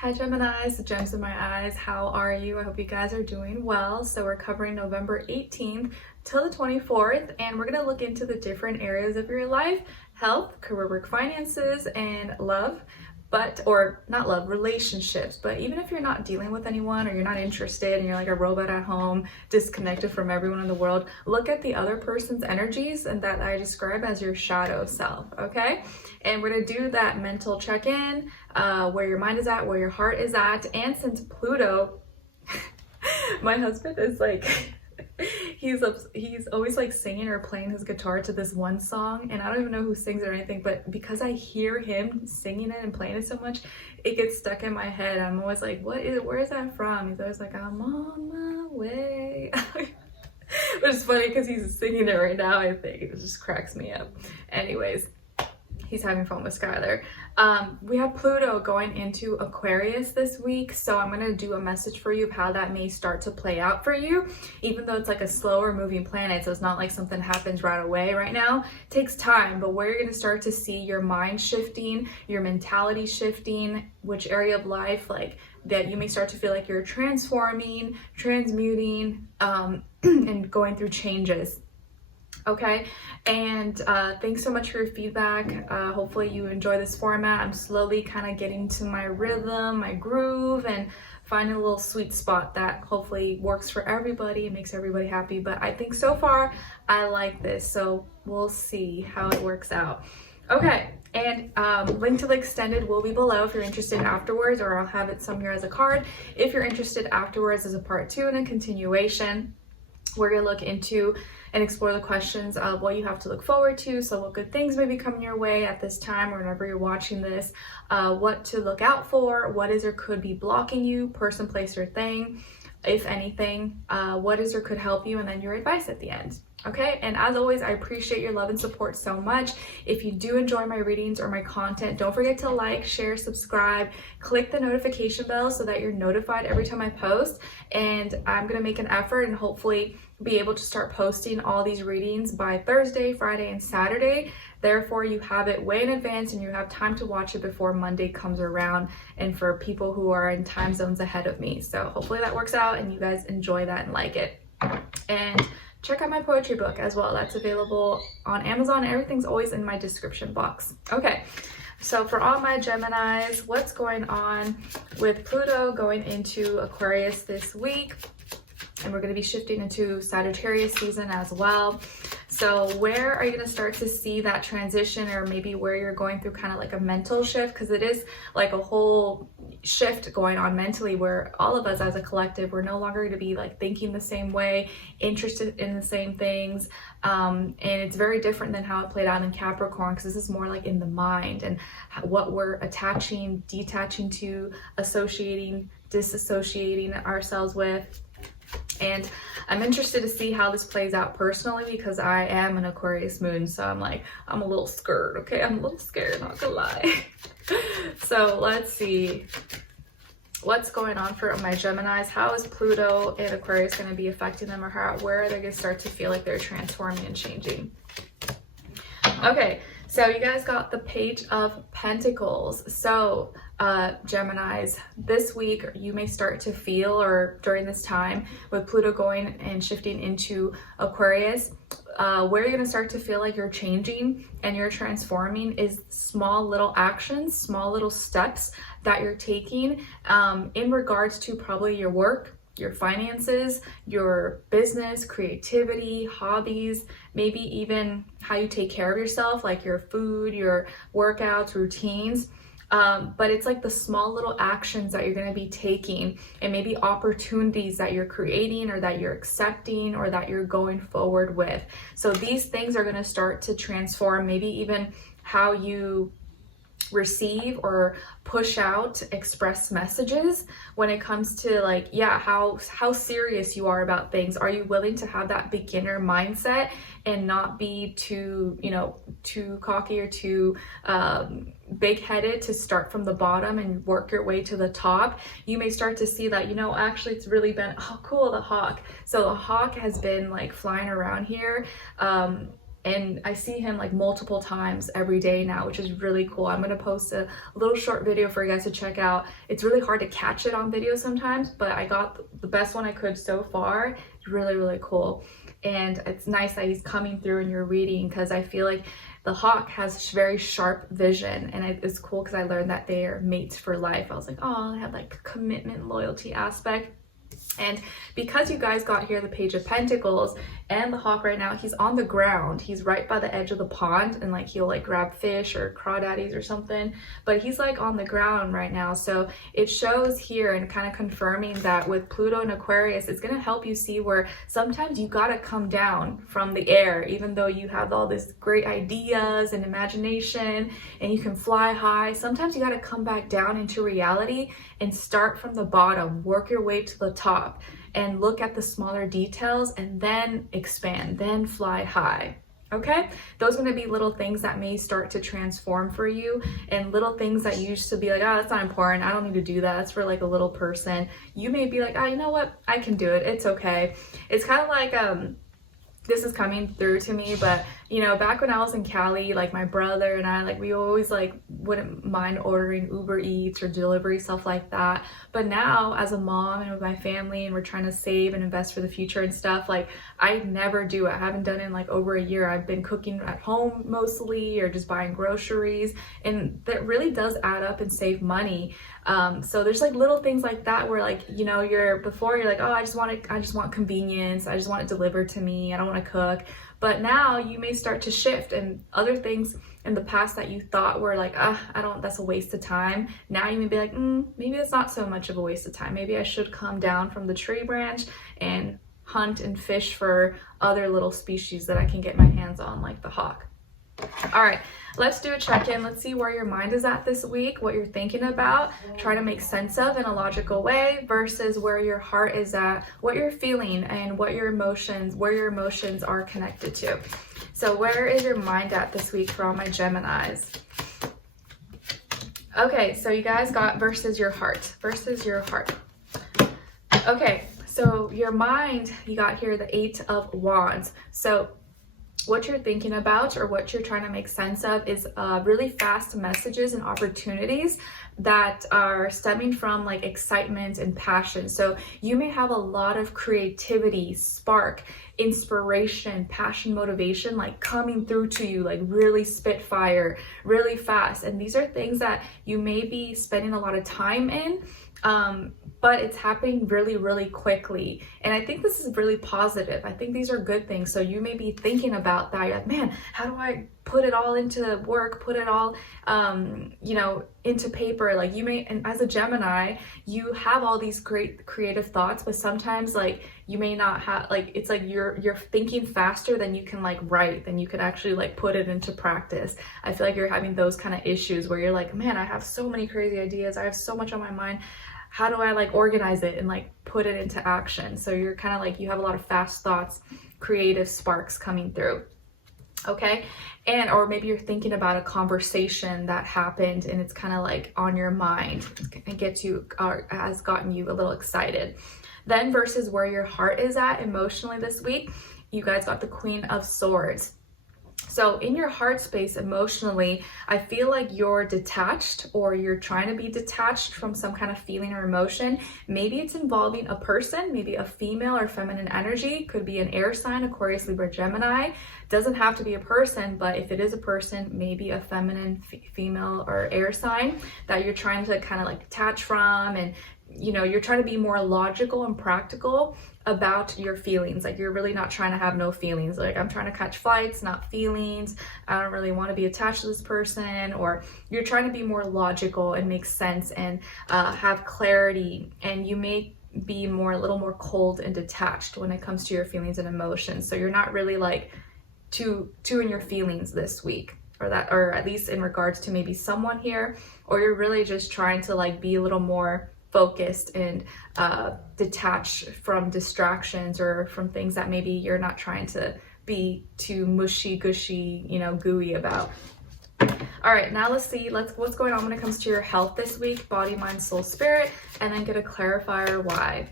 Hi Geminis, the gems in my eyes, how are you? I hope you guys are doing well. So we're covering November 18th till the 24th, and we're going to look into the different areas of your life: health, career, work, finances, and love. Or not love, relationships. But even if you're not dealing with anyone or you're not interested and you're like a robot at home, disconnected from everyone in the world, look at the other person's energies and that I describe as your shadow self, okay? And we're gonna do that mental check-in, where your mind is at, where your heart is at. And since Pluto, my husband is like, he's always like singing or playing his guitar to this one song, and I don't even know who sings it or anything, but because I hear him singing it and playing it so much, it gets stuck in my head. I'm always like, where is that from? He's always like, I'm on my way. Which is funny because he's singing it right now. I think it just cracks me up. Anyways, he's having fun with Skylar. We have Pluto going into Aquarius this week, so I'm going to do a message for you of how that may start to play out for you, even though it's like a slower moving planet, so it's not like something happens right away right now. It takes time, but where you're going to start to see your mind shifting, your mentality shifting, which area of life like that you may start to feel like you're transforming, transmuting, and going through changes. Okay, and thanks so much for your feedback. Hopefully you enjoy this format. I'm slowly kind of getting to my rhythm, my groove, and finding a little sweet spot that hopefully works for everybody and makes everybody happy. But I think so far I like this, so we'll see how it works out. Okay, and link to the extended will be below if you're interested afterwards, or I'll have it somewhere as a card. If you're interested afterwards as a part 2 and a continuation, we're going to look into and explore the questions of what you have to look forward to. So what good things may be coming your way at this time or whenever you're watching this, what to look out for, what is or could be blocking you, person, place, or thing, if anything, what is or could help you, and then your advice at the end. Okay, and as always, I appreciate your love and support so much. If you do enjoy my readings or my content, don't forget to like, share, subscribe, click the notification bell so that you're notified every time I post. And I'm gonna make an effort and hopefully be able to start posting all these readings by Thursday, Friday, and Saturday. Therefore, you have it way in advance and you have time to watch it before Monday comes around, and for people who are in time zones ahead of me. So hopefully that works out and you guys enjoy that and like it. And check out my poetry book as well. That's available on Amazon. Everything's always in my description box. Okay, so for all my Geminis, what's going on with Pluto going into Aquarius this week? And we're going to be shifting into Sagittarius season as well. So where are you going to start to see that transition, or maybe where you're going through kind of like a mental shift? Because it is like a whole shift going on mentally, where all of us as a collective, we're no longer going to be like thinking the same way, interested in the same things. And it's very different than how it played out in Capricorn, because this is more like in the mind and what we're attaching, detaching to, associating, disassociating ourselves with. And I'm interested to see how this plays out personally, because I am an Aquarius moon, so I'm a little scared, okay? I'm a little scared, not gonna lie. So let's see what's going on for my Geminis. How is Pluto and Aquarius going to be affecting them, or where are they going to start to feel like they're transforming and changing? Okay, so you guys got the Page of Pentacles. So Geminis, this week you may start to feel, or during this time with Pluto going and shifting into Aquarius, where you're going to start to feel like you're changing and you're transforming is small little actions, small little steps that you're taking in regards to probably your work, your finances, your business, creativity, hobbies, maybe even how you take care of yourself, like your food, your workouts, routines. But it's like the small little actions that you're going to be taking, and maybe opportunities that you're creating or that you're accepting or that you're going forward with. So these things are going to start to transform maybe even how you receive or push out, express messages when it comes to like, yeah, how serious you are about things. Are you willing to have that beginner mindset and not be too, too cocky or too big-headed to start from the bottom and work your way to the top? You may start to see that, actually it's really been, oh cool, the hawk. So the hawk has been like flying around here, and I see him like multiple times every day now, which is really cool. I'm gonna post a little short video for you guys to check out. It's really hard to catch it on video sometimes, but I got the best one I could so far. It's really, really cool. And it's nice that he's coming through in your reading, because I feel like the hawk has very sharp vision, and it's cool because I learned that they are mates for life. I was like, oh, they have like commitment, loyalty aspect. And because you guys got here the Page of Pentacles and the hawk right now, he's on the ground. He's right by the edge of the pond, and like he'll like grab fish or crawdaddies or something, but he's like on the ground right now. So it shows here and kind of confirming that with Pluto and Aquarius, it's going to help you see where sometimes you got to come down from the air, even though you have all this great ideas and imagination and you can fly high. Sometimes you got to come back down into reality and start from the bottom, work your way to the top, and look at the smaller details, and then expand, then fly high. Okay, those are going to be little things that may start to transform for you, and little things that you used to be like, oh, that's not important, I don't need to do that, that's for like a little person. You may be like, oh, you know what, I can do it, it's okay. It's kind of like this is coming through to me, but you know, back when I was in Cali, like my brother and I, like we always like wouldn't mind ordering Uber Eats or delivery, stuff like that. But now as a mom and with my family, and we're trying to save and invest for the future and stuff, like I never do it. I haven't done it in like over a year. I've been cooking at home mostly, or just buying groceries, and that really does add up and save money. So there's like little things like that where like, you know, you're like, oh, I just want convenience, I just want it delivered to me, I don't want to cook. But now you may start to shift, and other things in the past that you thought were like, that's a waste of time. Now you may be like, maybe it's not so much of a waste of time. Maybe I should come down from the tree branch and hunt and fish for other little species that I can get my hands on, like the hawk. All right, let's do a check-in. Let's see where your mind is at this week, what you're thinking about, try to make sense of in a logical way, versus where your heart is at, what you're feeling, and where your emotions are connected to. So where is your mind at this week for all my Geminis? Okay, so you guys got versus your heart. Okay, so your mind, you got here the 8 of Wands. So what you're thinking about or what you're trying to make sense of is really fast messages and opportunities that are stemming from like excitement and passion. So you may have a lot of creativity, spark, inspiration, passion, motivation, like coming through to you, like really spitfire, really fast. And these are things that you may be spending a lot of time in, but it's happening really, really quickly. And I think this is really positive. I think these are good things. So you may be thinking about that. You're like, man, how do I put it all into work, put it all, into paper? Like you may, and as a Gemini, you have all these great creative thoughts, but sometimes like you may not have, like, it's like you're thinking faster than you can like write, than you could actually like put it into practice. I feel like you're having those kind of issues where you're like, man, I have so many crazy ideas. I have so much on my mind. How do I like organize it and like put it into action? So you're kind of like, you have a lot of fast thoughts, creative sparks coming through. Okay. And, or maybe you're thinking about a conversation that happened and it's kind of like on your mind and has gotten you a little excited. Then versus where your heart is at emotionally this week, you guys got the Queen of Swords. So in your heart space emotionally, I feel like you're detached, or you're trying to be detached from some kind of feeling or emotion. Maybe it's involving a person, maybe a female or feminine energy, could be an air sign, Aquarius, Libra, Gemini. Doesn't have to be a person, but if it is a person, maybe a feminine, female or air sign that you're trying to kind of like detach from, and you know, you're trying to be more logical and practical about your feelings. Like you're really not trying to have no feelings. Like I'm trying to catch flights, not feelings. I don't really want to be attached to this person. Or you're trying to be more logical and make sense and have clarity. And you may be a little more cold and detached when it comes to your feelings and emotions. So you're not really like too in your feelings this week, or at least in regards to maybe someone here, or you're really just trying to like be a little more focused and detach from distractions or from things that maybe you're not trying to be too mushy gushy, gooey about. All right, now let's see what's going on when it comes to your health this week, body, mind, soul, spirit, and then get a clarifier why.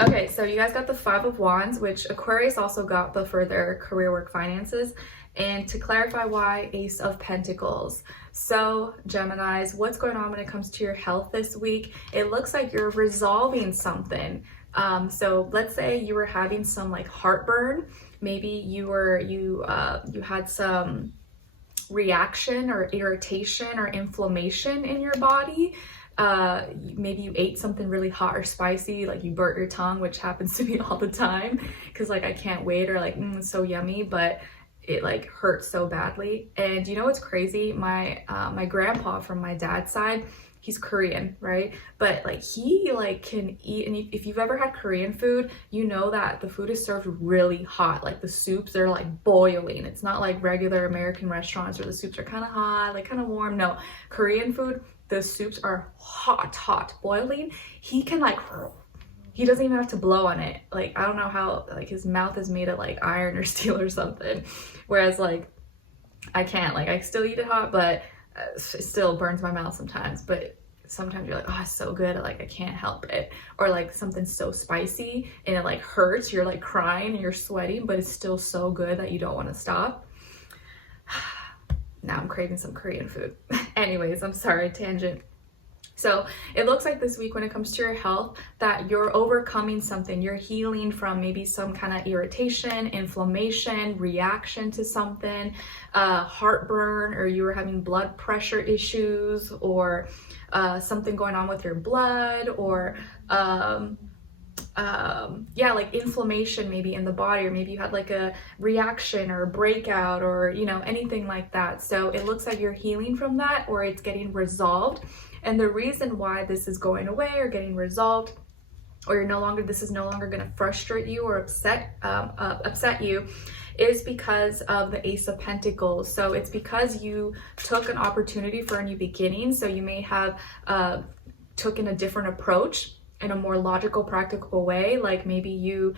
Okay, so you guys got the Five of Wands, which Aquarius also got, but for their career, work, finances. And to clarify why, Ace of Pentacles. So Geminis, what's going on when it comes to your health this week? It looks like you're resolving something. So let's say you were having some like heartburn. Maybe you had some reaction or irritation or inflammation in your body. Maybe you ate something really hot or spicy, like you burnt your tongue, which happens to me all the time because like I can't wait, or like it's so yummy, but it like hurts so badly. And you know what's crazy? My grandpa from my dad's side, he's Korean, right? But like he like can eat, and if you've ever had Korean food, you know that the food is served really hot. Like the soups are like boiling. It's not like regular American restaurants where the soups are kind of hot, like kind of warm. No, Korean food, the soups are hot, boiling. He can like, he doesn't even have to blow on it. Like, I don't know how, like his mouth is made of like iron or steel or something. Whereas like, I can't, like I still eat it hot, but it still burns my mouth sometimes. But sometimes you're like, oh, it's so good, like I can't help it. Or like something's so spicy and it like hurts, you're like crying and you're sweating, but it's still so good that you don't want to stop. Now I'm craving some Korean food. Anyways, I'm sorry, tangent. So it looks like this week when it comes to your health that you're overcoming something. You're healing from maybe some kind of irritation, inflammation, reaction to something, heartburn, or you were having blood pressure issues, or something going on with your blood, or yeah, like inflammation maybe in the body, or maybe you had like a reaction or a breakout, or you know, anything like that. So it looks like you're healing from that, or it's getting resolved. And the reason why this is going away or getting resolved, or this is no longer going to frustrate you or upset you, is because of the Ace of Pentacles. So it's because you took an opportunity for a new beginning. So you may have taken a different approach in a more logical, practical way. Like maybe you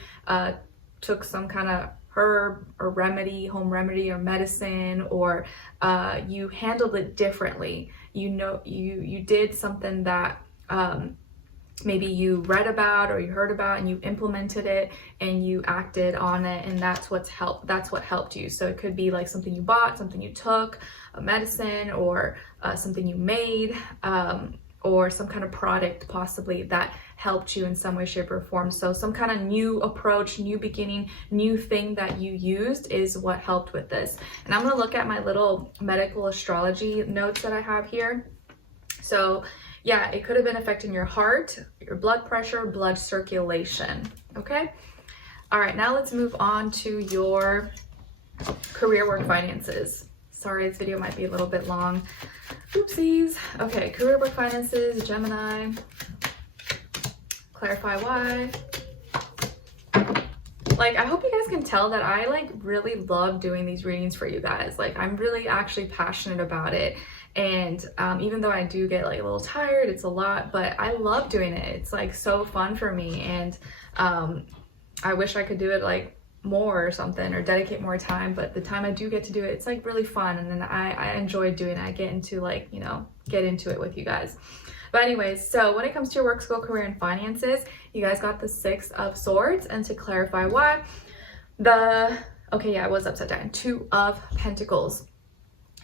took some kind of herb or remedy, home remedy or medicine, or you handled it differently. You know, you did something that maybe you read about or you heard about, and you implemented it and you acted on it, and that's what helped you. So it could be like something you bought, something you took, a medicine, or something you made, or some kind of product possibly that helped you in some way, shape, or form. So some kind of new approach, new beginning, new thing that you used is what helped with this. And I'm gonna look at my little medical astrology notes that I have here. So yeah, it could have been affecting your heart, your blood pressure, blood circulation, okay? All right, now let's move on to your career, work, finances. Sorry, this video might be a little bit long. Oopsies. Okay, career, work, finances, Gemini. Clarify why. Like, I hope you guys can tell that I like really love doing these readings for you guys. Like, I'm really actually passionate about it. And even though I do get like a little tired, it's a lot, but I love doing it. It's like so fun for me. And I wish I could do it like more or something, or dedicate more time, but the time I do get to do it, it's like really fun. And then I enjoy doing it. I get into like, you know, get into it with you guys. But anyways, so when it comes to your work, school, career, and finances, you guys got the Six of Swords. And to clarify why, okay, yeah, it was upside down. Two of Pentacles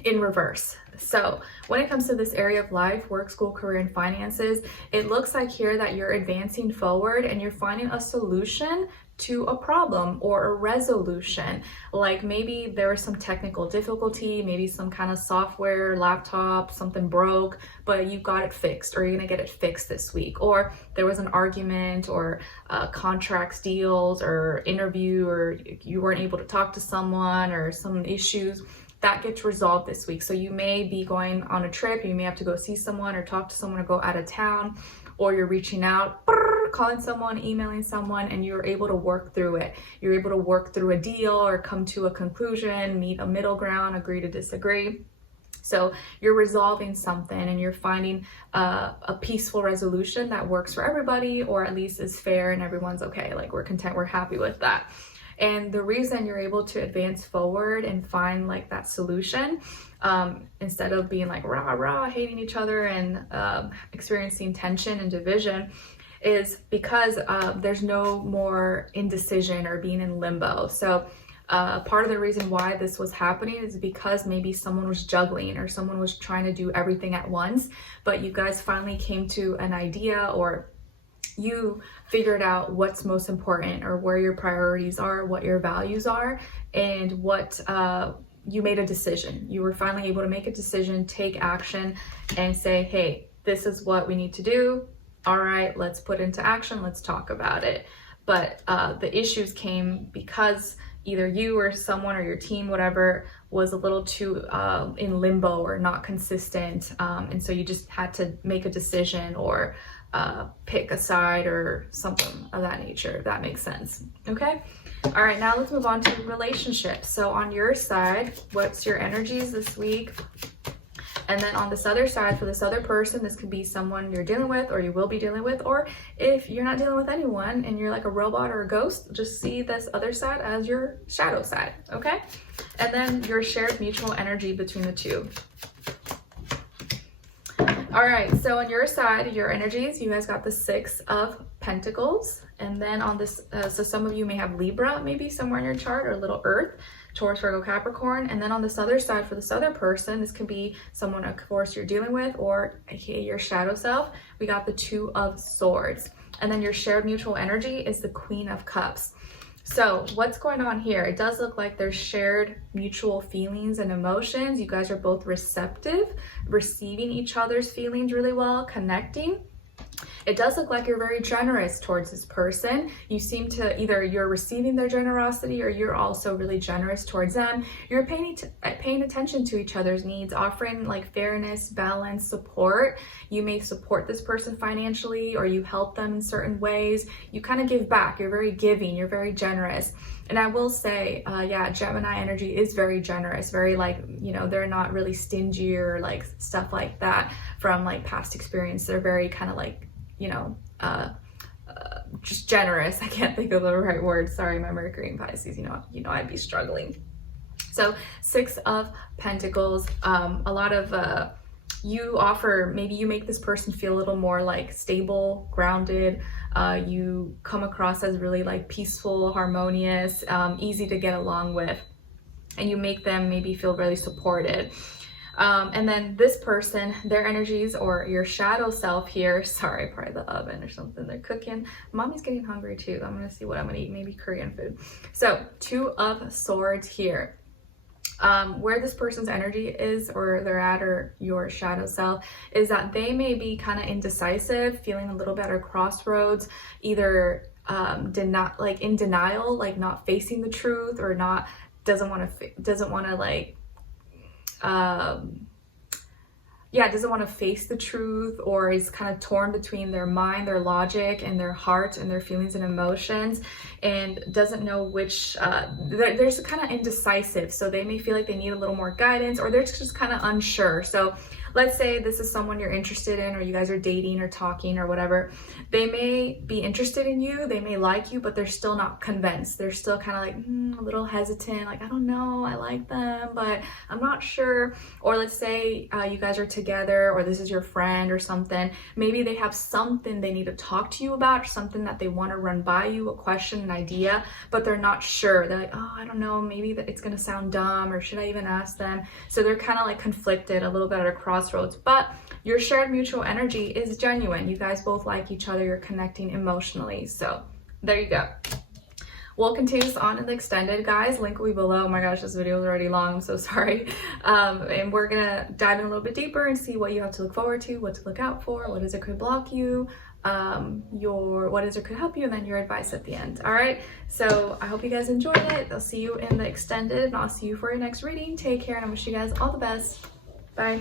in reverse. So when it comes to this area of life, work, school, career, and finances, it looks like here that you're advancing forward and you're finding a solution to a problem or a resolution. Like maybe there was some technical difficulty, maybe some kind of software, laptop, something broke, but you got it fixed, or you're gonna get it fixed this week. Or there was an argument, or contracts, deals, or interview, or you weren't able to talk to someone, or some issues that gets resolved this week. So you may be going on a trip, you may have to go see someone or talk to someone or go out of town, or you're reaching out, calling someone, emailing someone, and you're able to work through it. You're able to work through a deal or come to a conclusion, meet a middle ground, agree to disagree. So you're resolving something and you're finding a peaceful resolution that works for everybody, or at least is fair and everyone's okay. Like we're content, we're happy with that. And the reason you're able to advance forward and find like that solution, instead of being like rah, hating each other and experiencing tension and division, is because there's no more indecision or being in limbo. So part of the reason why this was happening is because maybe someone was juggling or someone was trying to do everything at once, but you guys finally came to an idea, or you figured out what's most important, or where your priorities are, what your values are, and what you made a decision. You were finally able to make a decision, take action, and say, hey, this is what we need to do. All right, let's put into action. Let's talk about it. But the issues came because either you or someone or your team, whatever, was a little too in limbo or not consistent. And so you just had to make a decision or pick a side or something of that nature, if that makes sense. Okay. All right, now let's move on to relationships. So on your side, what's your energies this week? And then on this other side, for this other person, this could be someone you're dealing with or you will be dealing with, or if you're not dealing with anyone and you're like a robot or a ghost, just see this other side as your shadow side, okay? And then your shared mutual energy between the two. All right, so on your side, your energies, you guys got the 6 of Pentacles. And then on this, so some of you may have Libra maybe somewhere in your chart, or a little Earth, Taurus, Virgo, Capricorn. And then on this other side, for this other person, this could be someone, of course, you're dealing with, or aka your shadow self, we got the 2 of Swords. And then your shared mutual energy is the Queen of Cups. So what's going on here? It does look like there's shared mutual feelings and emotions. You guys are both receptive, receiving each other's feelings really well, connecting. It does look like you're very generous towards this person. You seem to, either you're receiving their generosity or you're also really generous towards them. You're paying attention to each other's needs, offering like fairness, balance, support. You may support this person financially, or you help them in certain ways. You kind of give back. You're very giving. You're very generous. And I will say, yeah, Gemini energy is very generous, very like, you know, they're not really stingy or like stuff like that from like past experience. They're very kind of like, you know, just generous. I can't think of the right word. Sorry, my Mercury in Pisces, you know, I'd be struggling. So 6 of Pentacles, a lot of, you offer, maybe you make this person feel a little more like stable, grounded. You come across as really like peaceful, harmonious, easy to get along with, and you make them maybe feel really supported. And then this person, their energies, or your shadow self here, sorry, probably the oven or something they're cooking. Mommy's getting hungry too. I'm gonna see what I'm gonna eat, maybe Korean food. So 2 of Swords here. Where this person's energy is, or they're at, or your shadow self, is that they may be kind of indecisive, feeling a little bit at a crossroads, either in denial, like not facing the truth, or not doesn't want to like doesn't want to face the truth, or is kind of torn between their mind, their logic, and their heart, and their feelings and emotions, and doesn't know which, they're just kind of indecisive. So they may feel like they need a little more guidance, or they're just kind of unsure. So let's say this is someone you're interested in, or you guys are dating or talking or whatever. They may be interested in you, they may like you, but they're still not convinced. They're still kind of like a little hesitant, like, I don't know, I like them, but I'm not sure. Or let's say you guys are together, or this is your friend or something. Maybe they have something they need to talk to you about, or something that they want to run by you, a question, an idea, but they're not sure. They're like, oh, I don't know, maybe it's going to sound dumb, or should I even ask them? So they're kind of like conflicted, a little bit at a crossroads, but your shared mutual energy is genuine. You guys both like each other. You're connecting emotionally. So there you go. We'll continue this on in the extended, guys. Link will be below. Oh my gosh, this video is already long. I'm so sorry. And we're gonna dive in a little bit deeper and see what you have to look forward to, what to look out for, what is it could block you, what is it could help you, and then your advice at the end. All right. So I hope you guys enjoyed it. I'll see you in the extended, and I'll see you for your next reading. Take care, and I wish you guys all the best. Bye.